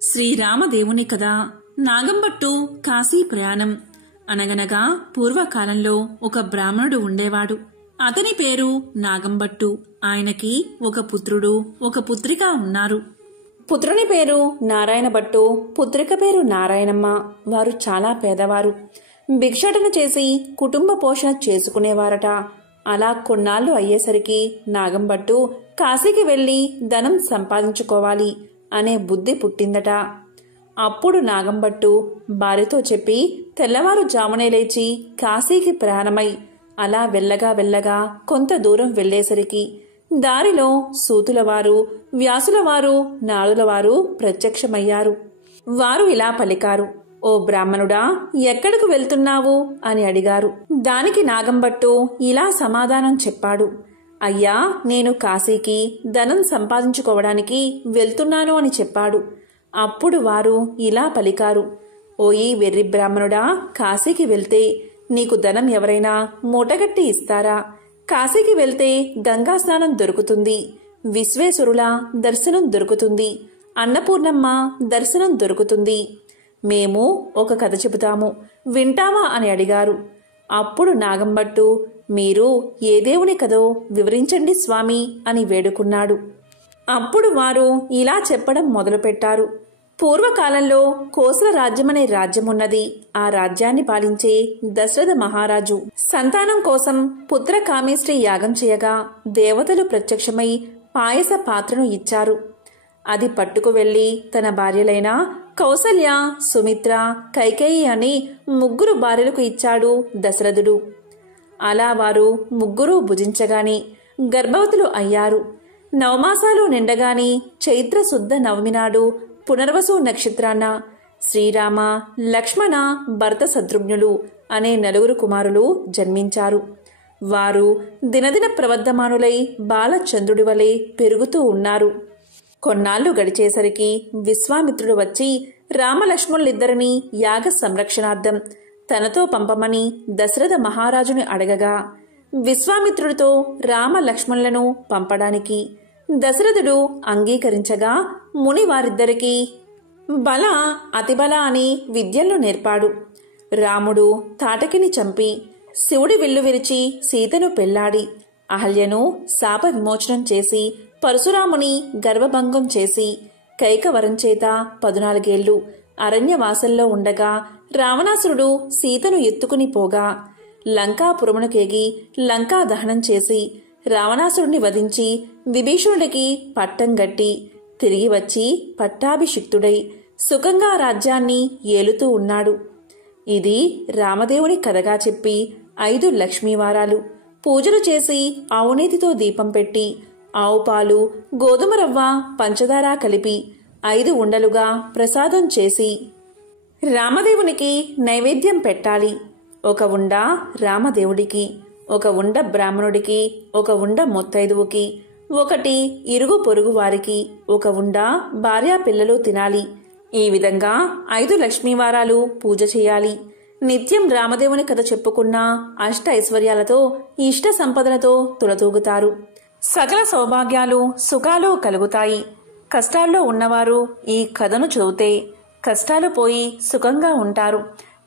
శ్రీరామదేవుని కథ. నాగంబట్టు కాశీ ప్రయాణం. అనగనగా పూర్వకాలంలో ఒక బ్రాహ్మణుడు ఉండేవాడు. అతని పేరు నాగంబట్టు. ఆయనకి ఒక పుత్రుడు, ఒక పుత్రిక ఉన్నారు. పుత్రుని పేరు నారాయణభట్టు, పుత్రిక పేరు నారాయణమ్మ. వారు చాలా పేదవారు. భిక్షాటన చేసి కుటుంబ పోషణ చేసుకునేవారట. అలా కొన్నాళ్లు అయ్యేసరికి నాగంబట్టు కాశీకి వెళ్లి ధనం సంపాదించుకోవాలి అనే బుద్ధి పుట్టిందట. అప్పుడు నాగంబట్టు భార్యతో చెప్పి తెల్లవారుజామునే లేచి కాశీకి ప్రయాణమై అలా వెళ్ళగా కొంత దూరం వెళ్లేసరికి దారిలో సూతులవారు, వ్యాసులవారు, నాడులవారు ప్రత్యక్షమయ్యారు. వారు ఇలా పలికారు, "ఓ బ్రాహ్మణుడా, ఎక్కడకు వెళ్తున్నావు?" అని అడిగారు. దానికి నాగంబట్టు ఇలా సమాధానం చెప్పాడు, "అయ్యా, నేను కాశీకి ధనం సంపాదించుకోవడానికి వెళ్తున్నాను" అని చెప్పాడు. అప్పుడు వారు ఇలా పలికారు, "ఓయి వెర్రి బ్రాహ్మణుడా, కాశీకి వెళ్తే నీకు ధనం ఎవరైనా మూటగట్టి ఇస్తారా? కాశీకి వెళ్తే గంగా స్నానం దొరుకుతుంది, విశ్వేశ్వరుల దర్శనం దొరుకుతుంది, అన్నపూర్ణమ్మ దర్శనం దొరుకుతుంది. మేము ఒక కథ చెబుతాము, వింటావా?" అని అడిగారు. అప్పుడు నాగంబట్టు, "మీరు ఏ దేవుని కథో వివరించండి స్వామి" అని వేడుకున్నాడు. అప్పుడు వారు ఇలా చెప్పడం మొదలుపెట్టారు. పూర్వకాలంలో కోసల రాజ్యమనే రాజ్యమున్నది. ఆ రాజ్యాన్ని పాలించే దశరథ మహారాజు సంతానం కోసం పుత్ర కామేష్టి యాగం చేయగా దేవతలు ప్రత్యక్షమై పాయస పాత్రను ఇచ్చారు. అది పట్టుకు వెళ్లి తన భార్యలైన కౌసల్య, సుమిత్ర, కైకేయి అని 3 భార్యలకు ఇచ్చాడు దశరథుడు. అలా వారు 3 భుజించగాని గర్భవతులు అయ్యారు. 9 మాసాలు నిండగాని చైత్ర శుద్ధ నవమి నాడు పునర్వసు నక్షత్రాన శ్రీరామ, లక్ష్మణ, భరత శత్రుఘ్నులు అనే 4 కుమారులు జన్మించారు. వారు దినదిన ప్రవర్ధమానులై బాలచంద్రుడి వలె పెరుగుతూ ఉన్నారు. కొన్నాళ్లు గడిచేసరికి విశ్వామిత్రుడు వచ్చి రామలక్ష్మణులిద్దరినీ యాగ సంరక్షణార్థం తనతో పంపమని దశరథ మహారాజుని అడగగా విశ్వామిత్రుడితో రామ లక్ష్మణులను పంపడానికి దశరథుడు అంగీకరించగా ముని వారిద్దరికీ బల, అతిబల అని విద్యలను నేర్పాడు. రాముడు తాటకిని చంపి శివుడి విల్లు విరిచి సీతను పెళ్లాడి అహల్యను శాప విమోచనం చేసి పరశురాముని గర్భభంగం చేసి కైకవరం చేత 14 ఏళ్లు అరణ్యవాసంలో ఉండగా రావణాసురుడు సీతను ఎత్తుకుని పోగా లంకాపురమునకేగి లంకా దహనం చేసి రావణాసురుడిని వధించి విభీషణుడికి పట్టం గట్టి తిరిగి వచ్చి పట్టాభిషిక్తుడై సుఖంగా రాజ్యాన్ని ఏలుతూ ఉన్నాడు. ఇది రామదేవుని కథగా చెప్పి 5 లక్ష్మీవారాలు పూజలు చేసి ఆవునేతితో దీపం పెట్టి ఆవు పాలు, గోధుమ రవ్వ, పంచదార కలిపి 5 ఉండలుగా ప్రసాదం చేసి రామదేవునికి నైవేద్యం పెట్టాలి. 1 ఉండ రామదేవుడికి, 1 ఉండ బ్రాహ్మణుడికి, 1 ఉండ మొత్తైదువుకి, 1 ఇరుగు పొరుగు వారికి, 1 ఉండ భార్యా పిల్లలు తినాలి. ఈ విధంగా 5 లక్ష్మీవారాలు పూజ చేయాలి. నిత్యం రామదేవుని కథ చెప్పుకున్న అష్ట ఐశ్వర్యాలతో, ఇష్ట సంపదలతో తులతూగుతారు. సకల సౌభాగ్యాలు, సుఖాలు కలుగుతాయి. కష్టాల్లో ఉన్నవారు ఈ కథను చదివితే కష్టాలు పోయి సుఖంగా ఉంటారు.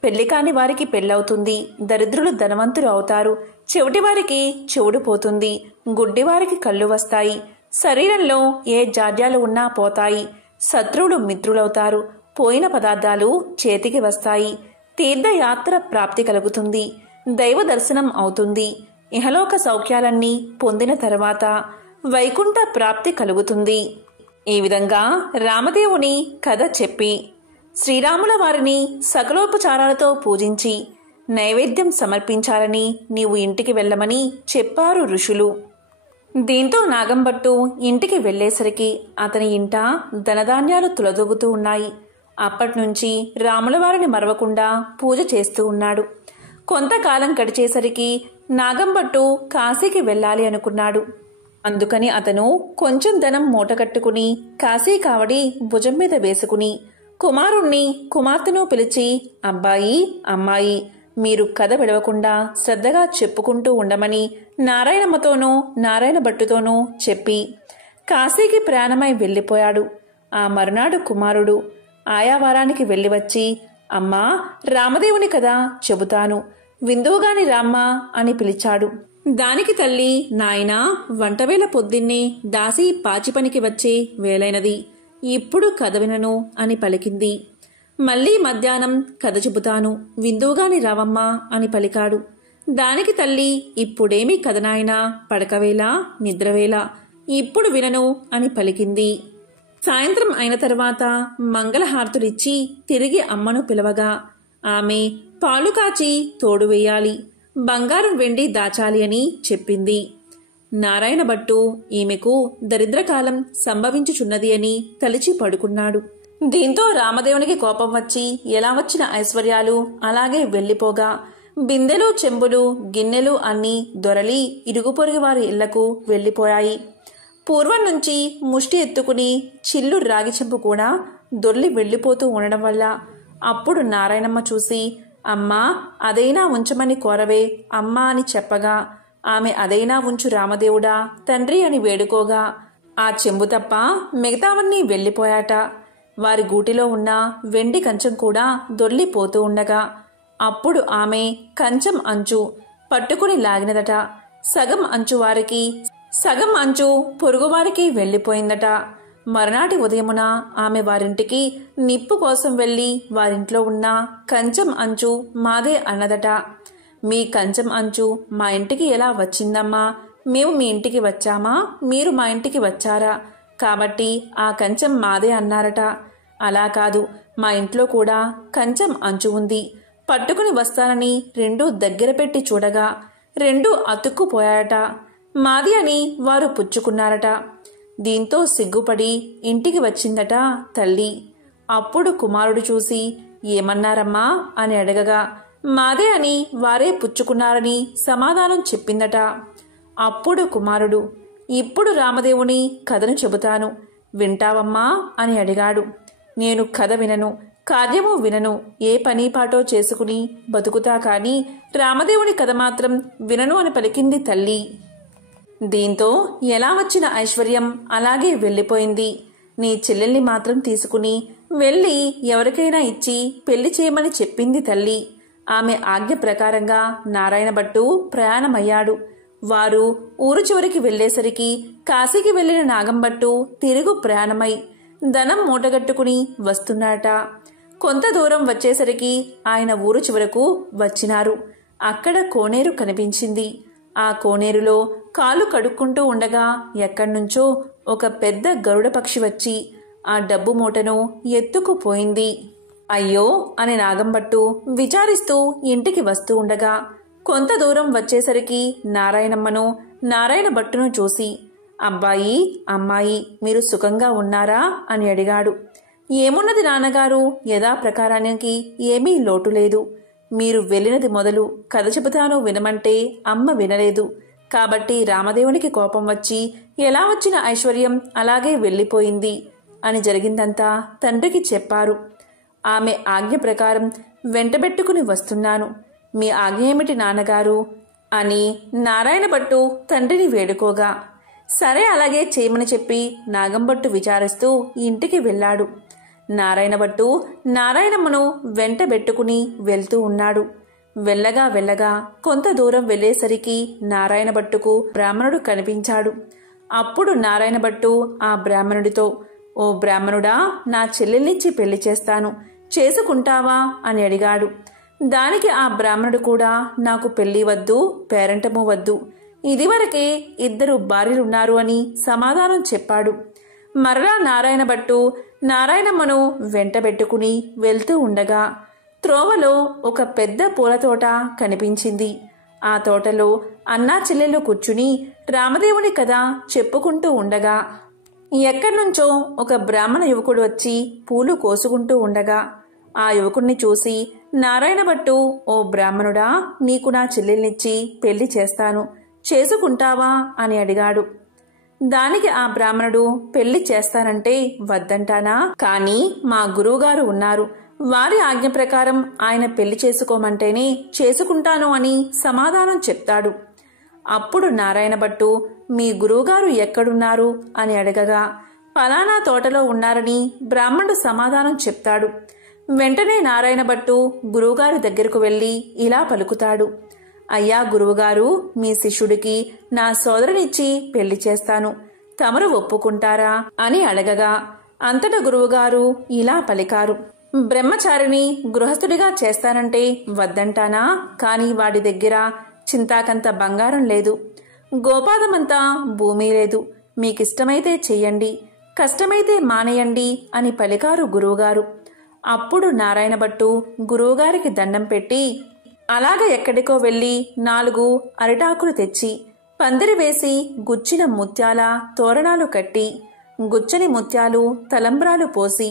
పెళ్లి కాని వారికి పెళ్ళవుతుంది. దరిద్రులు ధనవంతులు అవుతారు. చెవిటివారికి చెవుడు పోతుంది. గుడ్డివారికి కళ్ళు వస్తాయి. శరీరంలో ఏ జాడ్యాలు ఉన్నా పోతాయి. శత్రువులు మిత్రులవుతారు. పోయిన పదార్థాలు చేతికి వస్తాయి. తీర్థయాత్ర ప్రాప్తి కలుగుతుంది. దైవ దర్శనం అవుతుంది. ఇహలోక సౌఖ్యాలన్నీ పొందిన తర్వాత వైకుంఠ ప్రాప్తి కలుగుతుంది. ఈ విధంగా రామదేవుని కథ చెప్పి శ్రీరాముల వారిని సకలోపచారాలతో పూజించి నైవేద్యం సమర్పించాలని నీవు ఇంటికి వెళ్ళమని చెప్పారు ఋషులు. దీంతో నాగంబట్టు ఇంటికి వెళ్లేసరికి అతని ఇంట ధనధాన్యాలు తులదొగుతూ ఉన్నాయి. అప్పట్నుంచి రాముల వారిని మరవకుండా పూజ చేస్తూ ఉన్నాడు. కొంతకాలం గడిచేసరికి నాగంబట్టు కాశీకి వెళ్ళాలి అనుకున్నాడు. అందుకని అతను కొంచెం ధనం మూటకట్టుకుని కాశీ కావడి భుజం మీద వేసుకుని కుమారుణ్ణి, కుమార్తెను పిలిచి, "అబ్బాయి, అమ్మాయి, మీరు కథ విడవకుండా శ్రద్ధగా చెప్పుకుంటూ ఉండమని నారాయణమ్మతోనూ నారాయణభట్టుతోనూ చెప్పి కాశీకి ప్రయాణమై వెళ్లిపోయాడు. ఆ మరునాడు కుమారుడు ఆయా వారానికి వెళ్ళి వచ్చి, అమ్మా రామదేవుని కదా చెబుతాను, విందువుగాని రామ్మా అని పిలిచాడు. దానికి తల్లి, నాయనా వంటవేళ పొద్దున్నే దాసి పాచిపనికి వచ్చే వేలైనది, ఇప్పుడు కథ వినను అని పలికింది. మళ్లీ మధ్యాహ్నం కథ చెబుతాను, విందువుగాని రావమ్మా అని పలికాడు. దానికి తల్లి, ఇప్పుడేమి కథ నాయనా, పడకవేళ నిద్రవేళ, ఇప్పుడు వినను అని పలికింది. సాయంత్రం అయిన తర్వాత మంగళహారతులిచ్చి తిరిగి అమ్మను పిలవగా ఆమె పాలు కాచి తోడు వేయాలి, బంగారం వెండి దాచాలి అని చెప్పింది. నారాయణ భట్టు ఈమెకు దరిద్రకాలం సంభవించుచున్నది అని తలిచి పడుకున్నాడు. దీంతో రామదేవునికి కోపం వచ్చి ఎలా వచ్చిన ఐశ్వర్యాలు అలాగే వెళ్లిపోగా బిందెలు చెంబులు గిన్నెలు అన్నీ దొరలి ఇరుగు పొరుగు వారి ఇళ్లకు వెళ్లిపోయాయి. పూర్వం నుంచి ముష్టి ఎత్తుకుని చిల్లు రాగి చెంపు కూడా దొర్లి వెళ్లిపోతూ ఉండడం వల్ల అప్పుడు నారాయణమ్మ చూసి, అమ్మా అదైనా ఉంచమని కోరవే అమ్మా అని చెప్పగా ఆమె అదైనా ఉంచు రామదేవుడా తండ్రి అని వేడుకోగా ఆ చెంబు తప్ప మిగతావన్నీ వెళ్లిపోయాట. వారి గూటిలో ఉన్న వెండి కంచం కూడా దొర్లిపోతూ ఉండగా అప్పుడు ఆమె కంచం అంచు పట్టుకుని లాగినదట. సగం అంచు వారికి, సగం అంచు పొరుగువారికి వెళ్లిపోయిందట. మరునాటి ఉదయమున ఆమె వారింటికి నిప్పు కోసం వెళ్లి వారింట్లో ఉన్న కంచం అంచు మాదే అన్నదట. మీ కంచం అంచు మా ఇంటికి ఎలా వచ్చిందమ్మా? మేము మీ ఇంటికి వచ్చామా, మీరు మా ఇంటికి వచ్చారా, కాబట్టి ఆ కంచం మాదే అన్నారట. అలా కాదు, మా ఇంట్లో కూడా కంచం అంచు ఉంది, పట్టుకుని వస్తానని రెండూ దగ్గర పెట్టి చూడగా రెండూ అతుక్కుపోయాయట. మాది అని వారు పుచ్చుకున్నారట. దీంతో సిగ్గుపడి ఇంటికి వచ్చిందట తల్లి. అప్పుడు కుమారుడు చూసి, ఏమన్నారమ్మా అని అడగగా మాదే అని వారే పుచ్చుకున్నారని సమాధానం చెప్పిందట. అప్పుడు కుమారుడు, ఇప్పుడు రామదేవుని కథను చెబుతాను, వింటావమ్మా అని అడిగాడు. నేను కథ వినను, కార్యము వినను, ఏ పని పాటో చేసుకుని బతుకుతా కాని రామదేవుని కథ మాత్రం వినను అని పలికింది తల్లి. దీంతో ఎలా వచ్చిన ఐశ్వర్యం అలాగే వెళ్లిపోయింది. నీ చెల్లెల్ని మాత్రం తీసుకుని వెళ్లి ఎవరికైనా ఇచ్చి పెళ్లి చేయమని చెప్పింది తల్లి. ఆమె ఆజ్ఞ ప్రకారంగా నారాయణ భట్టు ప్రయాణమయ్యాడు. వారు ఊరు చివరికి వెళ్లేసరికి కాశీకి వెళ్లిన నాగంభట్టు తిరుగు ప్రయాణమై ధనం మూటగట్టుకుని వస్తున్నాడట. కొంత దూరం వచ్చేసరికి ఆయన ఊరు చివరకు వచ్చినారు. అక్కడ కోనేరు కనిపించింది. ఆ కోనేరులో కాలు కడుక్కుంటూ ఉండగా ఎక్కడ్నుంచో ఒక పెద్ద గరుడ పక్షి వచ్చి ఆ డబ్బు మూటను ఎత్తుకుపోయింది. అయ్యో అని నాగంభట్టు విచారిస్తూ ఇంటికి వస్తూ ఉండగా కొంత దూరం వచ్చేసరికి నారాయణమ్మను, నారాయణ భట్టును చూసి, అబ్బాయి అమ్మాయి మీరు సుఖంగా ఉన్నారా అని అడిగాడు. ఏమున్నది నాన్నగారు, యథాప్రకారానికి ఏమీ లోటు లేదు. మీరు వెళ్ళినది మొదలు కథ చెబుతానో వినమంటే అమ్మ వినలేదు. కాబట్టి రామదేవునికి కోపం వచ్చి ఎలా వచ్చిన ఐశ్వర్యం అలాగే వెళ్లిపోయింది అని జరిగిందంతా తండ్రికి చెప్పారు. ఆమె ఆజ్ఞ ప్రకారం వెంటబెట్టుకుని వస్తున్నాను. మీ ఆజ్ఞ ఏమిటి నాన్నగారు అని నారాయణ భట్టు తండ్రిని వేడుకోగా, సరే అలాగే చేయమని చెప్పి నాగంభట్టు విచారిస్తూ ఇంటికి వెళ్ళాడు. నారాయణ భట్టు నారాయణమ్మను వెంటబెట్టుకుని వెళ్తూ ఉన్నాడు. వెళ్ళగా వెళ్ళగా కొంత దూరం వెళ్లేసరికి నారాయణ భట్టుకు బ్రాహ్మణుడు కనిపించాడు. అప్పుడు నారాయణ భట్టు ఆ బ్రాహ్మణుడితో, ఓ బ్రాహ్మణుడా, నా చెల్లెల్నిచ్చి పెళ్లి చేస్తాను, చేసుకుంటావా అని అడిగాడు. దానికి ఆ బ్రాహ్మణుడు కూడా, నాకు పెళ్లి వద్దు, పేరంటము వద్దు, ఇదివరకే 2 భార్యలున్నారు అని సమాధానం చెప్పాడు. మరలా నారాయణ భట్టు నారాయణమ్మను వెంటబెట్టుకుని వెళ్తూ ఉండగా త్రోవలో ఒక పెద్ద పూలతోట కనిపించింది. ఆ తోటలో అన్నా చెల్లెలు కూర్చుని రామదేవుని కథ చెప్పుకుంటూ ఉండగా ఎక్కడ్నుంచో ఒక బ్రాహ్మణ యువకుడు వచ్చి పూలు కోసుకుంటూ ఉండగా ఆ యువకుణ్ణి చూసి నారాయణ భట్టు, ఓ బ్రాహ్మణుడా, నీకు నా చెల్లెల్నిచ్చి పెళ్లి చేస్తాను, చేసుకుంటావా అని అడిగాడు. దానికి ఆ బ్రాహ్మణుడు, పెళ్లి చేస్తానంటే వద్దంటానా, కానీ మా గురువుగారు ఉన్నారు, వారి ఆజ్ఞ ప్రకారం ఆయన పెళ్లి చేసుకోమంటేనే చేసుకుంటాను అని సమాధానం చెప్తాడు. అప్పుడు నారాయణ భట్టు, మీ గురువుగారు ఎక్కడున్నారు అని అడగగా పలానా తోటలో ఉన్నారని బ్రాహ్మణుడు సమాధానం చెప్తాడు. వెంటనే నారాయణ భట్టు గురువుగారి దగ్గరకు వెళ్ళి ఇలా పలుకుతాడు. అయ్యా గురువుగారు, మీ శిష్యుడికి నా సోదరునిచ్చి పెళ్లి చేస్తాను, తమరు ఒప్పుకుంటారా అని అడగగా అంతట గురువుగారు ఇలా పలికారు. బ్రహ్మచారిని గృహస్థుడిగా చేస్తానంటే వద్దంటానా? కాని వాడి దగ్గర చింతాకంత బంగారం లేదు, గోపాదమంతా భూమి లేదు. మీకిష్టమైతే చెయ్యండి, కష్టమైతే మానేయండి అని పలికారు గురువుగారు. అప్పుడు నారాయణ భట్టు గురువుగారికి దండం పెట్టి అలాగ ఎక్కడికో వెళ్ళి 4 అరిటాకులు తెచ్చి పందిరి వేసి గుచ్చిన ముత్యాల తోరణాలు కట్టి గుచ్చని ముత్యాలు తలంబ్రాలు పోసి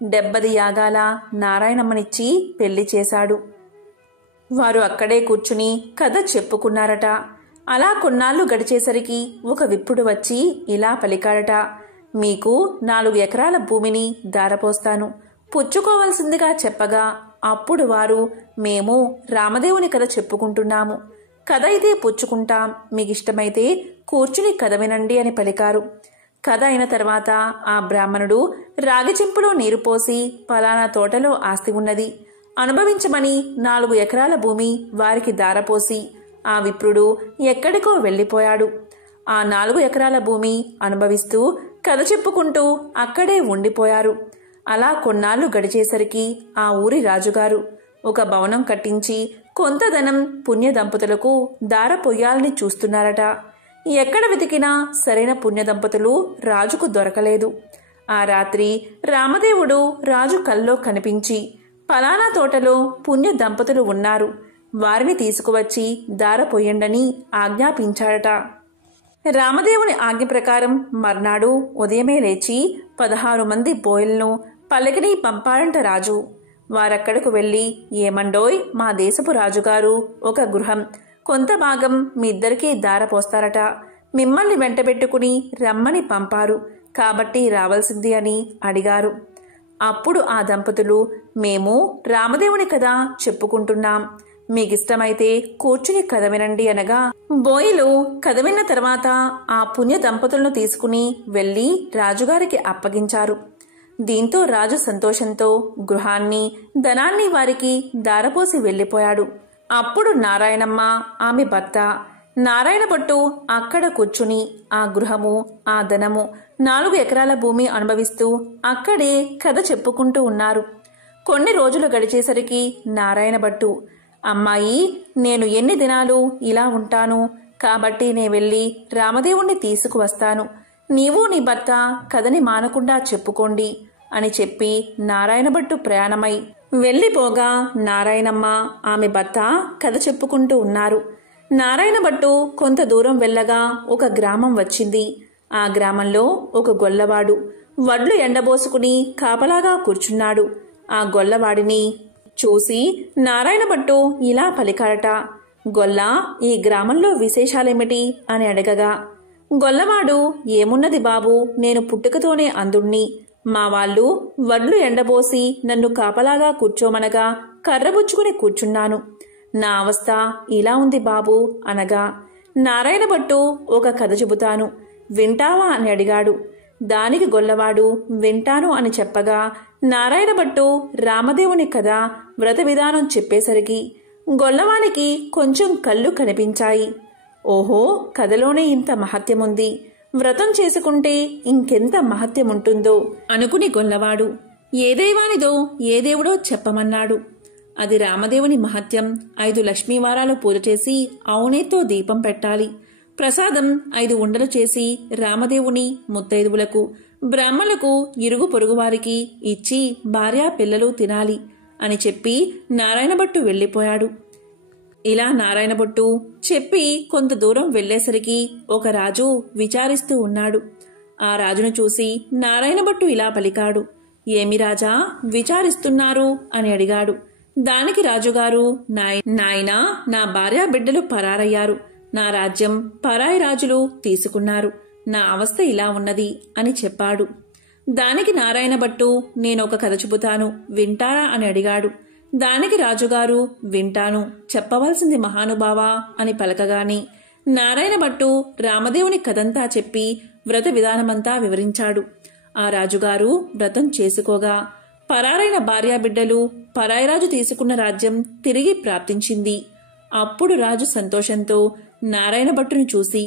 70 యాగాల నారాయణమ్మనిచ్చి పెళ్లి చేశాడు. వారు అక్కడే కూర్చుని కథ చెప్పుకున్నారట. అలా కొన్నాళ్లు గడిచేసరికి ఒక విప్రుడు వచ్చి ఇలా పలికాడట. మీకు 4 ఎకరాల భూమిని దారపోస్తాను, పుచ్చుకోవలసిందిగా చెప్పగా అప్పుడు వారు, మేము రామదేవుని కథ చెప్పుకుంటున్నాము, కథ అయితే పుచ్చుకుంటాం, మీకిష్టమైతే కూర్చుని కథ వినండి అని పలికారు. కథ అయిన తర్వాత ఆ బ్రాహ్మణుడు రాగి చెంపులో నీరు పోసి పలానా తోటలో ఆస్తి ఉన్నది, అనుభవించమని 4 ఎకరాల భూమి వారికి దారపోసి ఆ విప్రుడు ఎక్కడికో వెళ్ళిపోయాడు. ఆ 4 ఎకరాల భూమి అనుభవిస్తూ కథ చెప్పుకుంటూ అక్కడే ఉండిపోయారు. అలా కొన్నాళ్లు గడిచేసరికి ఆ ఊరి రాజుగారు ఒక భవనం కట్టించి కొంత ధనం పుణ్య దంపతులకు దారపోయాలని చూస్తున్నారట. ఎక్కడ వెతికినా సరైన పుణ్య దంపతులు రాజుకు దొరకలేదు. ఆ రాత్రి రామదేవుడు రాజు కల్లో కనిపించి, పలానా తోటలో పుణ్య దంపతులు ఉన్నారు, వారిని తీసుకువచ్చి దారపోయండని ఆజ్ఞాపించాడట. రామదేవుని ఆజ్ఞ ప్రకారం మర్నాడు ఉదయమే లేచి 16 మంది బోయలను పల్లకిని పంపాడంట రాజు. వారక్కడకు వెళ్ళి, ఏమండోయ్, మా దేశపు రాజుగారు ఒక గృహం కొంత భాగం మీ ఇద్దరికీ దారపోస్తారట, మిమ్మల్ని వెంటబెట్టుకుని రమ్మని పంపారు, కాబట్టి రావాల్సింది అని అడిగారు. అప్పుడు ఆ దంపతులు, మేము రామదేవుని కథ చెప్పుకుంటున్నాం, మీకిష్టమైతే కూర్చుని కథ వినండి అనగా బోయిలు కథ విన్న తర్వాత ఆ పుణ్య దంపతులను తీసుకుని వెళ్లి రాజుగారికి అప్పగించారు. దీంతో రాజు సంతోషంతో గృహాన్ని ధనాన్ని వారికి దారపోసి వెళ్లిపోయాడు. అప్పుడు నారాయణమ్మ, ఆమె భర్త నారాయణ భట్టు అక్కడ కూర్చుని ఆ గృహము ఆ ధనము 4 ఎకరాల భూమి అనుభవిస్తూ అక్కడే కథ చెప్పుకుంటూ ఉన్నారు. కొన్ని రోజులు గడిచేసరికి నారాయణ భట్టు, అమ్మాయి, నేను ఎన్ని దినాలు ఇలా ఉంటాను, కాబట్టి నే వెళ్ళి రామదేవుణ్ణి తీసుకువస్తాను, నీవు నీ భర్త కథని మానకుండా చెప్పుకోండి అని చెప్పి నారాయణ భట్టు ప్రయాణమై వెళ్ళిపోగా నారాయణమ్మ ఆమె భర్త కథ చెప్పుకుంటూ ఉన్నారు. నారాయణ భట్టు కొంత దూరం వెళ్ళగా ఒక గ్రామం వచ్చింది. ఆ గ్రామంలో ఒక గొల్లవాడు వడ్లు ఎండబోసుకుని కాపలాగా కూర్చున్నాడు. ఆ గొల్లవాడిని చూసి నారాయణ భట్టు ఇలా పలికాడట. గొల్ల, ఈ గ్రామంలో విశేషాలేమిటి అని అడగగా గొల్లవాడు, ఏమున్నది బాబు, నేను పుట్టుకతోనే అందుణ్ణి, మా వాళ్ళు వడ్లు ఎండబోసి నన్ను కాపలాగా కూర్చోమనగా కర్రబుచ్చుకుని కూర్చున్నాను, నా అవస్థ ఇలా ఉంది బాబు అనగా నారాయణ భట్టు ఒక కథ చెబుతాను, వింటావా అని అడిగాడు. దానికి గొల్లవాడు వింటాను అని చెప్పగా నారాయణ భట్టు రామదేవుని కథ వ్రత విధానం చెప్పేసరికి గొల్లవానికి కొంచెం కళ్ళు కనిపించాయి. ఓహో, కథలోనే ఇంత మహత్యముంది, వ్రతం చేసుకుంటే ఇంకెంత మహత్యముంటుందో అనుకుని గొల్లవాడు ఏ దైవానిదో ఏ దేవుడో చెప్పమన్నాడు. అది రామదేవుని మహత్యం. 5 లక్ష్మీవారాలు పూజ చేసి అవునేతో దీపం పెట్టాలి, ప్రసాదం 5 ఉండలు చేసి రామదేవుని ముత్తైదువులకు బ్రాహ్మణులకు ఇరుగు పొరుగువారికి ఇచ్చి భార్యా పిల్లలు తినాలి అని చెప్పి నారాయణ భట్టు వెళ్ళిపోయాడు. ఇలా నారాయణ భట్టు చెప్పి కొంత దూరం వెళ్లేసరికి ఒక రాజు విచారిస్తూ ఉన్నాడు. ఆ రాజును చూసి నారాయణ భట్టు ఇలా పలికాడు. ఏమి రాజా విచారిస్తున్నారు అని అడిగాడు. దానికి రాజుగారు, నాయనా, నా భార్యా బిడ్డలు పరారయ్యారు, నా రాజ్యం పరాయి రాజులు తీసుకున్నారు, నా అవస్థ ఇలా ఉన్నది అని చెప్పాడు. దానికి నారాయణ భట్టు, నేనొక కథ చెబుతాను, వింటారా అని అడిగాడు. దానికి రాజుగారు, వింటాను, చెప్పవలసింది మహానుభావా అని పలకగాని నారాయణ భట్టు రామదేవుని కథంతా చెప్పి వ్రత విధానమంతా వివరించాడు. ఆ రాజుగారు వ్రతం చేసుకోగా పరారైన భార్యాబిడ్డలు, పరాయిరాజు తీసుకున్న రాజ్యం తిరిగి ప్రాప్తించింది. అప్పుడు రాజు సంతోషంతో నారాయణ భట్టుని చూసి,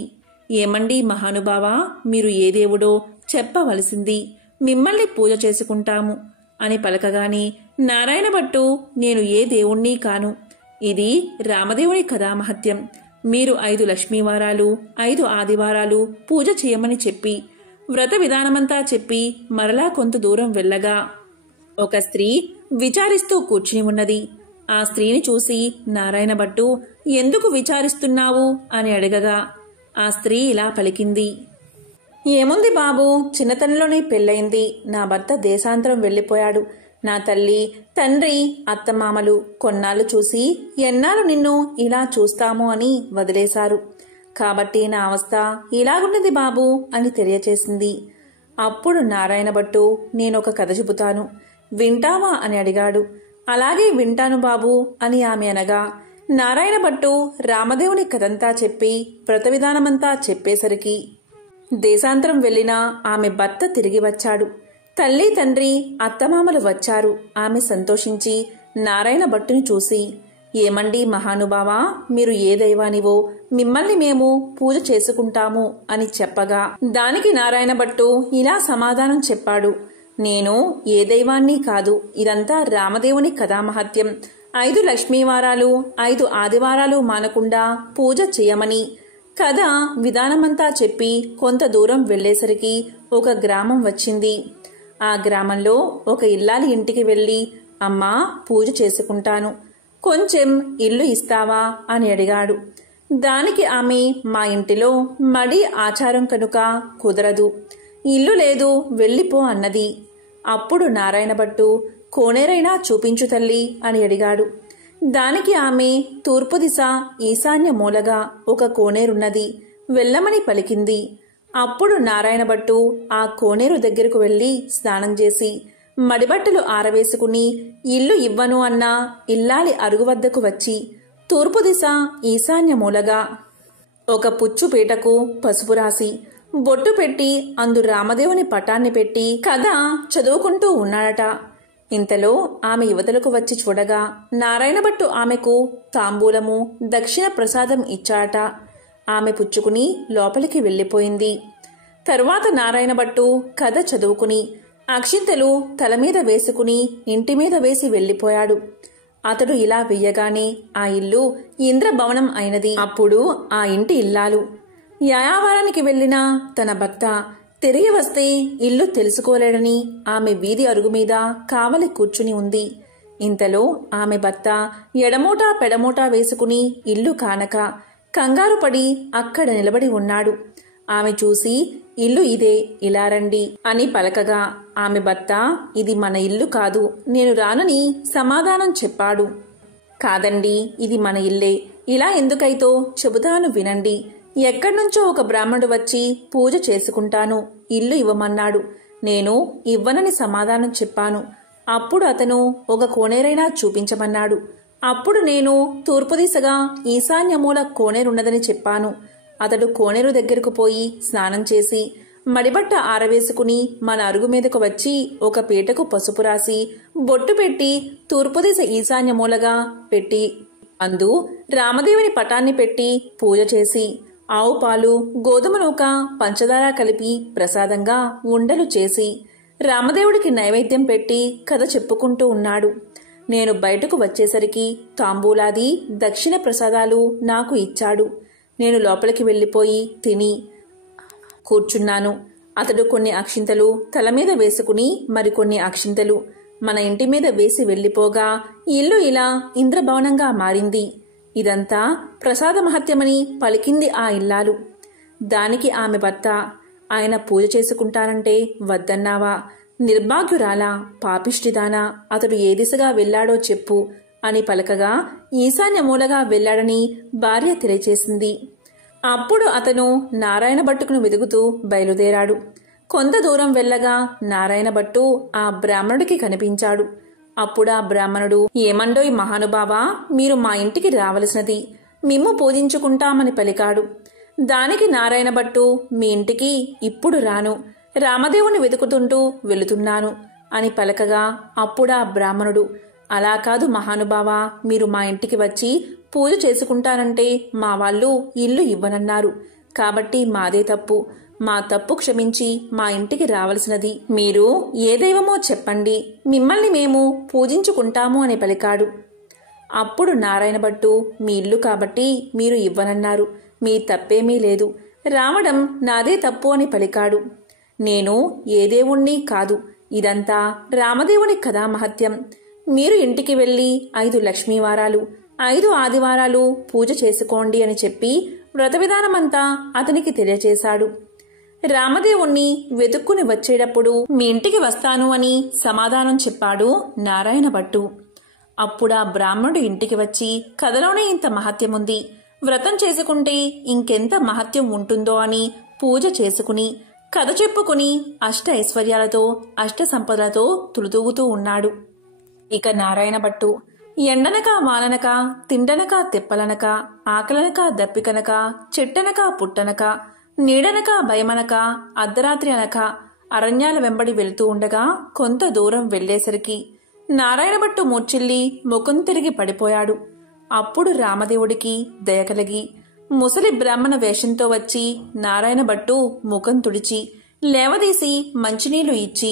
ఏమండి మహానుభావా, మీరు ఏ దేవుడో చెప్పవలసింది, మిమ్మల్ని పూజ చేసుకుంటాము అని పలకగానే నారాయణ భట్టు, నేను ఏ దేవుణ్ణి కాను, ఇది రామదేవుని కథామహత్యం. మీరు 5 లక్ష్మీవారాలు 5 ఆదివారాలు పూజ చేయమని చెప్పి వ్రత విధానమంతా చెప్పి మరలా కొంత దూరం వెళ్ళగా ఒక స్త్రీ విచారిస్తూ కూర్చుని ఉన్నది. ఆ స్త్రీని చూసి నారాయణ భట్టు, ఎందుకు విచారిస్తున్నావు అని అడగగా ఆ స్త్రీ ఇలా పలికింది, ఏముంది బాబు, చిన్నతనంలోనే పెళ్ళయింది. నా భర్త దేశాంతరం వెళ్ళిపోయాడు. నా తల్లి, తండ్రి, అత్తమామలు కొన్నాళ్ళు చూసి ఎన్నాళ్ళు నిన్ను ఇలా చూస్తాము అని వదిలేశారు. కాబట్టి నా అవస్థ ఇలాగున్నది బాబు అని తెలియచేసింది. అప్పుడు నారాయణ భట్టు, నేనొక కథ చెబుతాను, వింటావా అని అడిగాడు. అలాగే వింటాను బాబు అని ఆమె అనగా నారాయణ భట్టు రామదేవుని కథంతా చెప్పి వ్రత విధానమంతా చెప్పేసరికి దేశాంతరం వెళ్లిన ఆమె భర్త తిరిగి వచ్చాడు. తల్లి, తండ్రి, అత్తమామలు వచ్చారు. ఆమె సంతోషించి నారాయణ భట్టుని చూసి, ఏమండి మహానుభావా, మీరు ఏ దైవానివో, మిమ్మల్ని మేము పూజ చేసుకుంటాము అని చెప్పగా దానికి నారాయణ భట్టు ఇలా సమాధానం చెప్పాడు, నేను ఏ దైవాన్ని కాదు, ఇదంతా రామదేవుని కథామహత్యం. 5 లక్ష్మీవారాలు 5 ఆదివారాలు మానకుండా పూజ చేయమని కథ విధానమంతా చెప్పి కొంత దూరం వెళ్లేసరికి ఒక గ్రామం వచ్చింది. ఆ గ్రామంలో ఒక ఇల్లాలి ఇంటికి వెళ్లి, అమ్మా, పూజ చేసుకుంటాను, కొంచెం ఇల్లు ఇస్తావా అని అడిగాడు. దానికి ఆమె, మా ఇంటిలో మడి ఆచారం కనుక కుదరదు, ఇల్లు లేదు, వెళ్ళిపో అన్నది. అప్పుడు నారాయణ భట్టు, కోనేరైనా చూపించు తల్లి అని అడిగాడు. దానికి ఆమె, తూర్పు దిశ ఈశాన్య మూలగా ఒక కోనేరున్నది, వెళ్ళమని పలికింది. అప్పుడు నారాయణ భట్టు ఆ కోనేరు దగ్గరకు వెళ్లి స్నానం చేసి మడిబట్టలు ఆరవేసుకుని ఇల్లు ఇవ్వను అన్న ఇల్లాలి అరుగు వద్దకు వచ్చి తూర్పు దిశ ఈశాన్య మూలగా ఒక పుచ్చు పీటకు పసుపు రాసి బొట్టు పెట్టి అందు రామదేవుని పటాన్ని పెట్టి కథ చదువుకుంటూ ఉన్నాడట. ఇంతలో ఆమె యువతలకు వచ్చి చూడగా నారాయణ భట్టు ఆమెకు తాంబూలము, దక్షిణ ప్రసాదం ఇచ్చాడట. ఆమె పుచ్చుకుని లోపలికి వెళ్లిపోయింది. తరువాత నారాయణ భట్టు కథ చదువుకుని అక్షింతలు తల మీద వేసుకుని ఇంటి మీద వేసి వెళ్లిపోయాడు. అతడు ఇలా వెయ్యగానే ఆ ఇల్లు ఇంద్రభవనం అయినది. అప్పుడు ఆ ఇంటి ఇల్లాలు యాయావారానికి వెళ్లిన తన భర్త తిరిగి వస్తే ఇల్లు తెలుసుకోలేడని ఆమె వీధి అరుగు మీద కావలి కూర్చుని ఉంది. ఇంతలో ఆమె భర్త ఎడమోటా పెడమోటా వేసుకుని ఇల్లు కానక కంగారు పడి అక్కడ నిలబడి ఉన్నాడు. ఆమె చూసి, ఇల్లు ఇదే, ఇలా రండి అని పలకగా ఆమె భర్త, ఇది మన ఇల్లు కాదు, నేను రానని సమాధానం చెప్పాడు. కాదండి, ఇది మన ఇల్లే, ఇలా ఎందుకైతో చెబుతాను వినండి. ఎక్కడ్నుంచో ఒక బ్రాహ్మణుడు వచ్చి పూజ చేసుకుంటాను, ఇల్లు ఇవ్వమన్నాడు. నేను ఇవ్వనని సమాధానం చెప్పాను. అప్పుడు అతను ఒక కోనేరైనా చూపించమన్నాడు. అప్పుడు నేను తూర్పు దిశగా ఈశాన్యమూల కోనేరున్నదని చెప్పాను. అతడు కోనేరు దగ్గరకు పోయి స్నానం చేసి మడిబట్ట ఆరవేసుకుని మన అరుగు మీదకు వచ్చి ఒక పీటకు పసుపు రాసి బొట్టు పెట్టి తూర్పు దిశ ఈశాన్యమూలగా పెట్టి అందు రామదేవుని పటాన్ని పెట్టి పూజ చేసి ఆవు పాలు, గోధుమ నూక, పంచదార కలిపి ప్రసాదంగా ఉండలు చేసి రామదేవుడికి నైవేద్యం పెట్టి కథ చెప్పుకుంటూ ఉన్నాడు. నేను బయటకు వచ్చేసరికి తాంబూలాది దక్షిణ ప్రసాదాలు నాకు ఇచ్చాడు. నేను లోపలికి వెళ్లిపోయి తిని కూర్చున్నాను. అతడు కొన్ని అక్షింతలు తల మీద వేసుకుని మరికొన్ని అక్షింతలు మన ఇంటి మీద వేసి వెళ్లిపోగా ఇల్లు ఇలా ఇంద్రభవనంగా మారింది. ఇదంతా ప్రసాద మహత్యమని పలికింది ఆ ఇల్లాలు. దానికి ఆమె భర్త, ఆయన పూజ చేసుకుంటానంటే వద్దన్నావా? నిర్భాగ్యురాలా, పాపిష్టిదానా, అతడు ఏ దిశగా వెళ్లాడో చెప్పు అని పలకగా ఈశాన్య మూలగా వెళ్లాడని భార్య తెలియచేసింది. అప్పుడు అతను నారాయణ భట్టుకును వెదుగుతూ బయలుదేరాడు. కొంత దూరం వెళ్ళగా నారాయణ భట్టు ఆ బ్రాహ్మణుడికి కనిపించాడు. అప్పుడా బ్రాహ్మణుడు, ఏమండోయ్ మహానుభావా, మీరు మా ఇంటికి రావలసినది, మిమ్ము పూజించుకుంటామని పలికాడు. దానికి నారాయణ భట్టు, మీ ఇంటికి ఇప్పుడు రాను, రామదేవుని వెతుకుతుంటూ వెళుతున్నాను అని పలకగా అప్పుడా బ్రాహ్మణుడు, అలా కాదు మహానుభావా, మీరు మా ఇంటికి వచ్చి పూజ చేసుకుంటానంటే మా వాళ్ళు ఇల్లు ఇవ్వనన్నారు. కాబట్టి మాదే తప్పు. మా తప్పు క్షమించి మా ఇంటికి రావలసినది. మీరు ఏ దైవమో చెప్పండి, మిమ్మల్ని మేము పూజించుకుంటాము అని పలికాడు. అప్పుడు నారాయణ భట్టు, మీ ఇల్లు కాబట్టి మీరు ఇవ్వనన్నారు, మీ తప్పేమీ లేదు, రావడం నాదే తప్పు అని పలికాడు. నేను ఏ దేవుణ్ణి కాదు, ఇదంతా రామదేవుని కథా మహత్యం. మీరు ఇంటికి వెళ్లి 5 లక్ష్మీవారాలు 5 ఆదివారాలు పూజ చేసుకోండి అని చెప్పి వ్రత విధానమంతా అతనికి తెలియచేశాడు. రామదేవుణ్ణి వెతుక్కుని వచ్చేటప్పుడు మీ ఇంటికి వస్తాను అని సమాధానం చెప్పాడు నారాయణ భట్టు. అప్పుడా బ్రాహ్మణుడు ఇంటికి వచ్చి, కథలోనే ఇంత మహత్యముంది, వ్రతం చేసుకుంటే ఇంకెంత మహత్యం ఉంటుందో అని పూజ చేసుకుని కథ చెప్పుకుని అష్ట ఐశ్వర్యాలతో అష్ట సంపదలతో తులుతూగుతూ ఉన్నాడు. ఇక నారాయణ భట్టు ఎండనక వాననక తిండనక తెప్పలనక ఆకలనక దప్పికనక చెట్టనక పుట్టనక నీడనక భయమనక అర్ధరాత్రి అనక అరణ్యాల వెంబడి వెళుతూ ఉండగా కొంత దూరం వెళ్లేసరికి నారాయణ భట్టు మూర్చిల్లి ముఖం తిరిగి పడిపోయాడు. అప్పుడు రామదేవుడికి దయ కలిగి ముసలి బ్రాహ్మణ వేషంతో వచ్చి నారాయణ భట్టు ముఖం తుడిచి లేవదీసి మంచినీళ్లు ఇచ్చి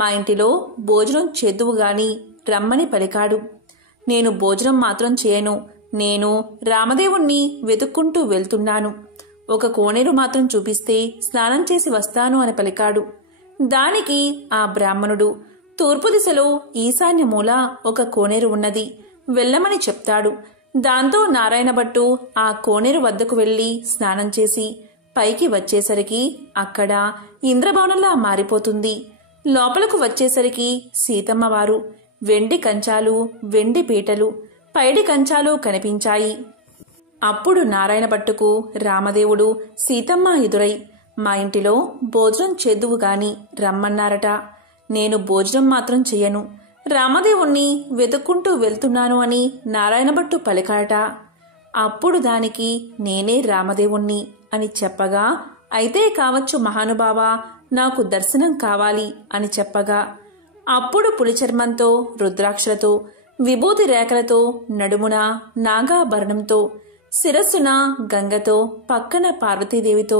మా ఇంటిలో భోజనం చేద్దువుగాని రమ్మని పలికాడు. నేను భోజనం మాత్రం చేయను, నేను రామదేవుణ్ణి వెతుక్కుంటూ వెళ్తున్నాను, ఒక కోనేరు మాత్రం చూపిస్తే స్నానం చేసి వస్తాను అని పలికాడు. దానికి ఆ బ్రాహ్మణుడు, తూర్పు దిశలో ఈశాన్య మూల ఒక కోనేరు ఉన్నది, వెళ్ళమని చెప్తాడు. దాంతో నారాయణ భట్టు ఆ కోనేరు వద్దకు వెళ్లి స్నానం చేసి పైకి వచ్చేసరికి అక్కడ ఇంద్రభవనంలా మారిపోతుంది. లోపలకు వచ్చేసరికి సీతమ్మవారు వెండి కంచాలు వెండి పీటలు పైడి కంచాలు కనిపించాయి. అప్పుడు నారాయణ భట్టుకు రామదేవుడు సీతమ్మ ఎదురై, మా ఇంటిలో భోజనం చేద్దువు గాని రమ్మన్నారట, నేను భోజనం మాత్రం చెయ్యను, రామదేవుణ్ణి వెతుక్కుంటూ వెళ్తున్నాను అని నారాయణ భట్టు పలికాట. అప్పుడు దానికి నేనే రామదేవుణ్ణి అని చెప్పగా, అయితే కావచ్చు మహానుభావా, నాకు దర్శనం కావాలి అని చెప్పగా, అప్పుడు పులిచర్మంతో రుద్రాక్షలతో విభూతి రేఖలతో నడుమున నాగాభరణంతో శిరస్సున గంగతో పక్కన పార్వతీదేవితో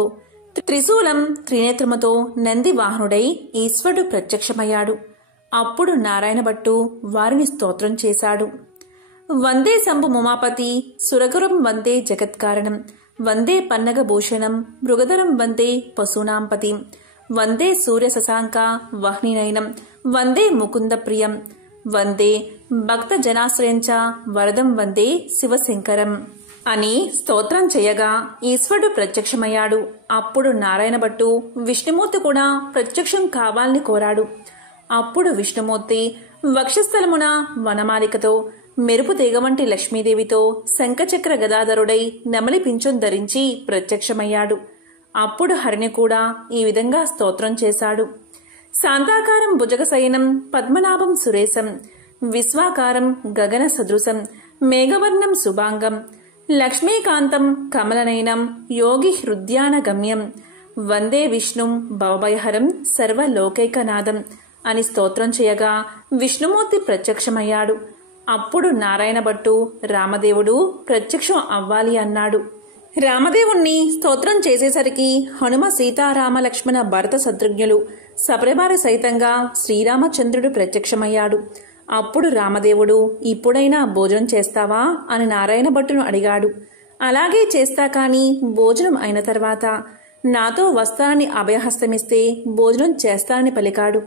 త్రిశూలం త్రినేత్రముతో నంది వాహనుడై ఈశ్వరుడు ప్రత్యక్షమయ్యాడు. అప్పుడు నారాయణ భట్టు వారిని స్తోత్రం చేశాడు. వందే శంభు ముమాపతి సురగురం వందే జగత్కారణం వందే పన్నగభూషణం మృగధరం వందే పశూనాంపతిం వందే సూర్య శశాంక వహ్నినయనం వందే ముకుంద ప్రియం వందే భక్త జనాశ్రయంచ వరదం వందే శివశంకరం అని స్తోత్రం చేయగా ఈశ్వరుడు ప్రత్యక్షమయ్యాడు. అప్పుడు నారాయణ భట్టు విష్ణుమూర్తి కూడా ప్రత్యక్షం కావాలని కోరాడు. అప్పుడు విష్ణుమూర్తి వక్షస్థలమున వనమాలికతో మెరుపు తీగ వంటి లక్ష్మీదేవితో శంఖచక్ర గదాధరుడై నెమలి పింఛం ధరించి ప్రత్యక్షమయ్యాడు. అప్పుడు హరిణి కూడా ఈ విధంగా స్తోత్రం చేశాడు. శాంతాకారం భుజగశయనం పద్మనాభం సురేశం విశ్వాకారం గగన సదృశం మేఘవర్ణం శుభాంగం లక్ష్మీకాంతం కమలనయనం యోగి హృద్యానగమ్యం వందే విష్ణుం భవభయహరం సర్వలోకైకనాథం అని స్తోత్రం చేయగా విష్ణుమూర్తి ప్రత్యక్షమయ్యాడు. అప్పుడు నారాయణ భట్టు రామదేవుడు ప్రత్యక్షం అవ్వాలి అన్నాడు. రామదేవుణ్ణి స్తోత్రం చేసేసరికి హనుమ సీతారామ లక్ష్మణ భరత శత్రుఘ్నులు సపరివార సహితంగా శ్రీరామచంద్రుడు ప్రత్యక్షమయ్యాడు. అప్పుడు రామదేవుడు ఇప్పుడైనా భోజనం చేస్తావా అని నారాయణ భట్టును అడిగాడు. అలాగే చేస్తా కాని భోజనం అయిన తర్వాత నాతో వస్తానని అభయహస్తమిస్తే భోజనం చేస్తానని పలికాడు.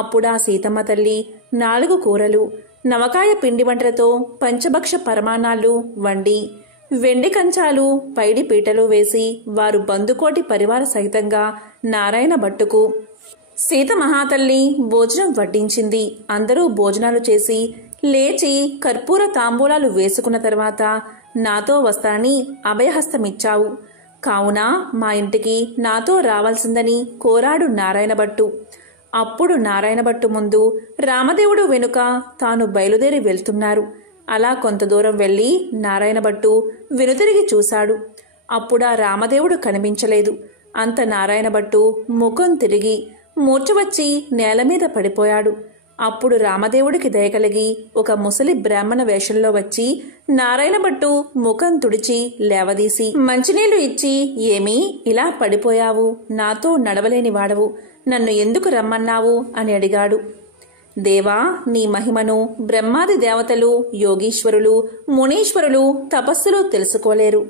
అప్పుడా సీతమ్మ తల్లి 4 కూరలు నవకాయ పిండి వంటలతో పంచభక్ష పరమాన్నాలు వండి వెండి కంచాలు పైడి పీటలు వేసి వారు బంధుకోటి పరివార సహితంగా నారాయణ భట్టుకు సీత మహాతల్లి భోజనం వడ్డించింది. అందరూ భోజనాలు చేసి లేచి కర్పూర తాంబూలాలు వేసుకున్న తర్వాత నాతో వస్తానని అభయహస్తమిచ్చావు, కావున మా ఇంటికి నాతో రావాల్సిందని కోరాడు నారాయణ భట్టు. అప్పుడు నారాయణ భట్టు ముందు రామదేవుడు వెనుక తాను బయలుదేరి వెళ్తున్నారు. అలా కొంత దూరం వెళ్లి నారాయణ భట్టు వెనుతిరిగి చూశాడు. అప్పుడా రామదేవుడు కనిపించలేదు. అంత నారాయణ భట్టు ముఖం తిరిగి మూర్ఛ వచ్చి నేలమీద పడిపోయాడు. అప్పుడు రామదేవుడికి దయకలిగి ఒక ముసలి బ్రాహ్మణ వేషంలో వచ్చి నారాయణ భట్టు ముఖం తుడిచి లేవదీసి మంచినీళ్లు ఇచ్చి, ఏమీ ఇలా పడిపోయావు? నాతో నడవలేని వాడవు, నన్ను ఎందుకు రమ్మన్నావు అని అడిగాడు. దేవా, నీ మహిమను బ్రహ్మాది దేవతలు, యోగీశ్వరులు, మునీశ్వరులు తపస్సులు తెలుసుకోలేరు.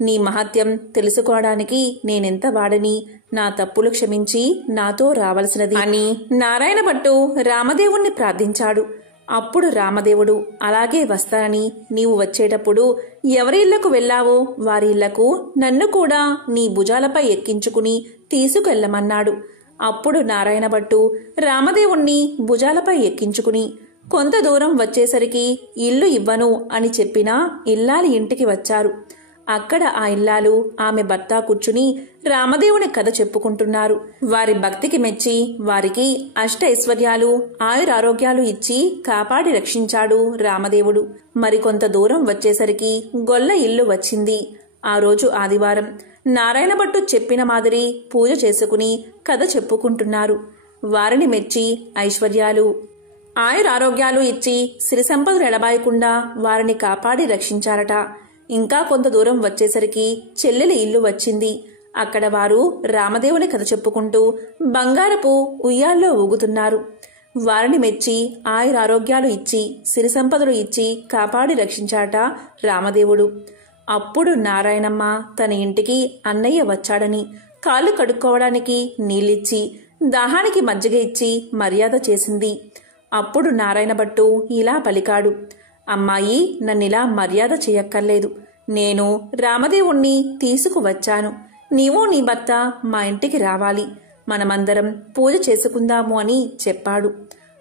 నీ మహత్యం తెలుసుకోవడానికి నేనెంత వాడని, నా తప్పులు క్షమించి నాతో రావలసినది అని నారాయణ భట్టు రామదేవుణ్ణి ప్రార్థించాడు. అప్పుడు రామదేవుడు, అలాగే వస్తానని, నీవు వచ్చేటప్పుడు ఎవరి ఇళ్లకు వెళ్లావో వారి ఇళ్లకు నన్ను కూడా నీ భుజాలపై ఎక్కించుకుని తీసుకెళ్లమన్నాడు. అప్పుడు నారాయణ భట్టు రామదేవుణ్ణి భుజాలపై ఎక్కించుకుని కొంత దూరం వచ్చేసరికి ఇల్లు ఇవ్వను అని చెప్పిన ఇల్లాలి ఇంటికి వచ్చారు. అక్కడ ఆ ఇల్లాలు ఆమె భర్త కూర్చుని రామదేవుని కథ చెప్పుకుంటున్నారు. వారి భక్తికి మెచ్చి వారికి అష్ట ఐశ్వర్యాలు, ఆయురారోగ్యాలు ఇచ్చి కాపాడి రక్షించాడు రామదేవుడు. మరికొంత దూరం వచ్చేసరికి గొల్ల ఇల్లు వచ్చింది. ఆ రోజు ఆదివారం. నారాయణ భట్టు చెప్పిన మాదిరి పూజ చేసుకుని కథ చెప్పుకుంటున్నారు. వారిని మెచ్చి ఐశ్వర్యాలు, ఆయురారోగ్యాలు ఇచ్చి సిరి సంపదలు ఎడబాయకుండా వారిని కాపాడి రక్షించారట. ఇంకా కొంత దూరం వచ్చేసరికి చెల్లెలి ఇల్లు వచ్చింది. అక్కడ వారు రామదేవుని కథ చెప్పుకుంటూ బంగారపు ఉయ్యాల్లో ఊగుతున్నారు. వారిని మెచ్చి ఆయురారోగ్యాలు ఇచ్చి సిరి సంపదలు ఇచ్చి కాపాడి రక్షించాట రామదేవుడు. అప్పుడు నారాయణమ్మ తన ఇంటికి అన్నయ్య వచ్చాడని కాళ్ళు కడుక్కోవడానికి నీళ్ళిచ్చి దాహానికి మజ్జిగ ఇచ్చి మర్యాద చేసింది. అప్పుడు నారాయణ భట్టు ఇలా పలికాడు, అమ్మాయి, నన్నిలా మర్యాద చేయక్కర్లేదు. నేను రామదేవుణ్ణి తీసుకువచ్చాను. నీవు నీ భర్త మా ఇంటికి రావాలి, మనమందరం పూజ చేసుకుందాము అని చెప్పాడు.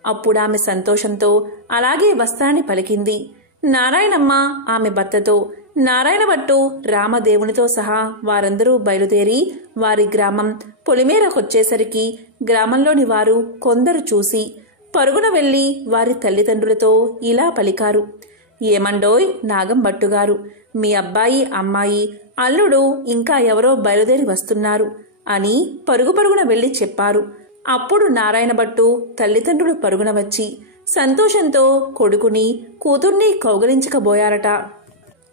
అప్పుడామె సంతోషంతో అలాగే వస్తానని పలికింది. నారాయణమ్మ ఆమె భర్తతో, నారాయణ భట్టు రామదేవునితో సహా వారందరూ బయలుదేరి వారి గ్రామం పొలిమేరకొచ్చేసరికి గ్రామంలోని వారు కొందరు చూసి పరుగున వెళ్లి వారి తల్లిదండ్రులతో ఇలా పలికారు, ఏమండోయ్ నాగం భట్టుగారు, మీ అబ్బాయి, అమ్మాయి, అల్లుడు ఇంకా ఎవరో బయలుదేరి వస్తున్నారు అని పరుగున వెళ్లి చెప్పారు. అప్పుడు నారాయణ భట్టు తల్లిదండ్రులు పరుగున వచ్చి సంతోషంతో కొడుకుని కూతుర్ని కౌగలించకబోయారట.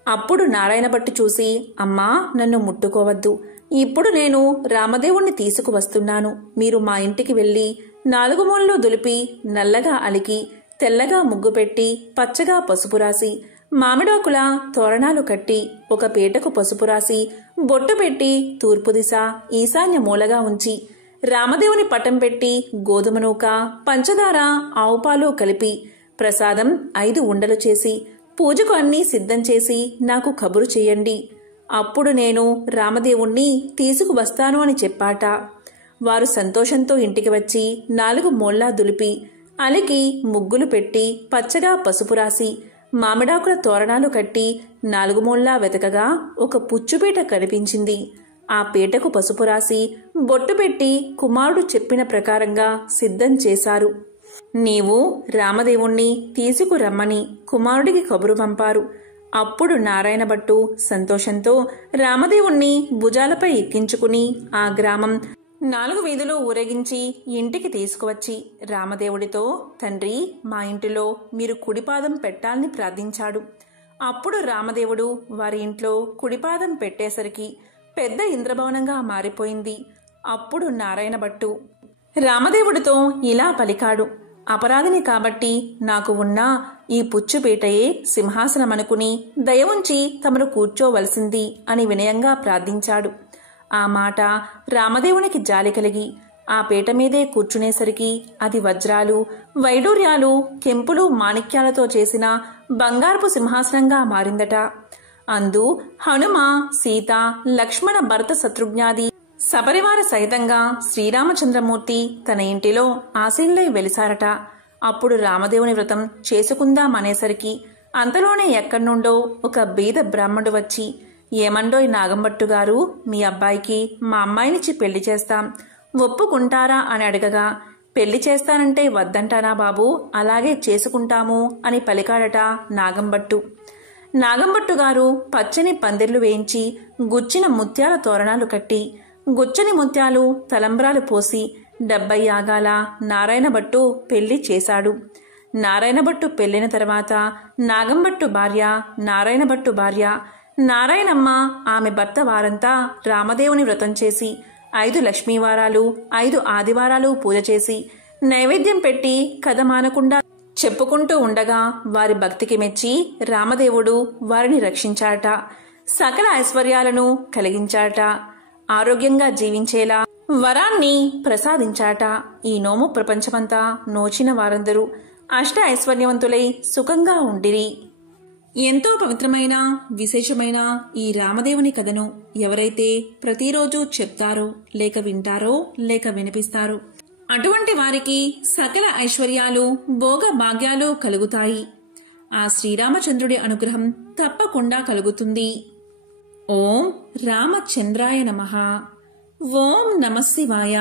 అప్పుడు నారాయణ భట్టు చూసి, అమ్మా, నన్ను ముట్టుకోవద్దు. ఇప్పుడు నేను రామదేవుణ్ణి తీసుకువస్తున్నాను. మీరు మా ఇంటికి వెళ్లి 4 మూలలు దులిపి నల్లగా అలికి తెల్లగా ముగ్గు పెట్టి పచ్చగా పసుపు రాసి మామిడాకుల తోరణాలు కట్టి ఒక పీటకు పసుపు రాసి బొట్టు పెట్టి తూర్పు దిశ ఈశాన్య మూలగా ఉంచి రామదేవుని పటం పెట్టి గోధుమ నూక, పంచదార, ఆవుపాలు కలిపి ప్రసాదం 5 ఉండలు చేసి పూజకు అన్నీ సిద్ధం చేసి నాకు కబురు చెయ్యండి. అప్పుడు నేను రామదేవుణ్ణి తీసుకువస్తాను అని చెప్పాట. వారు సంతోషంతో ఇంటికి వచ్చి 4 మూల్లా దులిపి అలికి ముగ్గులు పెట్టి పచ్చగా పసుపు రాసి మామిడాకుల తోరణాలు కట్టి 4 మూల్లా వెతకగా ఒక పుచ్చుపీట కనిపించింది. ఆ పీటకు పసుపు రాసి బొట్టు పెట్టి కుమారుడు చెప్పిన ప్రకారంగా సిద్ధం చేశారు. నీవు రామదేవుణ్ణి తీసుకురమ్మని కుమారుడికి కబురు పంపారు. అప్పుడు నారాయణ భట్టు సంతోషంతో రామదేవుణ్ణి భుజాలపై ఎక్కించుకుని ఆ గ్రామం 4 వీధులు ఊరేగించి ఇంటికి తీసుకువచ్చి రామదేవుడితో, తండ్రి, మా ఇంటిలో మీరు కుడిపాదం పెట్టాలని ప్రార్థించాడు. అప్పుడు రామదేవుడు వారి ఇంట్లో కుడిపాదం పెట్టేసరికి పెద్ద ఇంద్రభవనంగా మారిపోయింది. అప్పుడు నారాయణ భట్టు రామదేవుడితో ఇలా పలికాడు, అపరాధిని కాబట్టి నాకు ఉన్న ఈ పుచ్చుపీటయే సింహాసనమనుకుని దయ ఉంచి తమను కూర్చోవలసింది అని వినయంగా ప్రార్థించాడు. ఆ మాట రామదేవునికి జాలి కలిగి ఆ పీట మీదే కూర్చునేసరికి అది వజ్రాలు, వైడూర్యాలు, కెంపులు, మాణిక్యాలతో చేసిన బంగారపు సింహాసనంగా మారిందట. అందు హనుమ, సీత, లక్ష్మణ, భరత, శత్రుఘ్నాది సపరివార సహితంగా శ్రీరామచంద్రమూర్తి తన ఇంటిలో ఆసీనులై వెలిసారట. అప్పుడు రామదేవుని వ్రతం చేసుకుందామనేసరికి అంతలోనే ఎక్కడ్నుండో ఒక బీద బ్రాహ్మణుడు వచ్చి, ఏమండోయ్ నాగంభట్టు గారు, మీ అబ్బాయికి మా అమ్మాయినిచ్చి పెళ్లి చేస్తాం, ఒప్పుకుంటారా అని అడగగా, పెళ్లి చేస్తానంటే వద్దంటానా బాబు, అలాగే చేసుకుంటాము అని పలికాడట నాగంభట్టు. నాగంభట్టు గారు పచ్చని పందిర్లు వేయించి గుచ్చిన ముత్యాల తోరణాలు కట్టి గుచ్చని ముత్యాలు తలంబ్రాలు పోసి 70 యాగాల నారాయణభట్టు పెళ్లి చేశాడు. నారాయణభట్టు పెళ్లిన తర్వాత నాగంభట్టు భార్య, నారాయణభట్టు భార్య, నారాయణమ్మ, ఆమె భర్త వారంతా రామదేవుని వ్రతం చేసి 5 లక్ష్మీవారాలు 5 ఆదివారాలు పూజ చేసి నైవేద్యం పెట్టి కథ మానకుండా చెప్పుకుంటూ ఉండగా వారి భక్తికి మెచ్చి రామదేవుడు వారిని రక్షించాట. సకల ఐశ్వర్యాలను కలిగించాట. ఆరోగ్యంగా జీవించేలా వరాన్ని ప్రసాదించాట. ఈ నోము ప్రపంచమంతా నోచిన వారందరూ అష్ట ఐశ్వర్యవంతులై సుఖంగా ఉండిరి. ఎంతో పవిత్రమైన విశేషమైన ఈ రామదేవుని కథను ఎవరైతే ప్రతిరోజు చెప్తారో లేక వింటారో లేక వినిపిస్తారో అటువంటి వారికి సకల ఐశ్వర్యాలు భోగ భాగ్యాలు కలుగుతాయి. ఆ శ్రీరామచంద్రుడి అనుగ్రహం తప్పకుండా కలుగుతుంది. ఓం రామచంద్రాయ నమః. ఓం నమః శివాయ.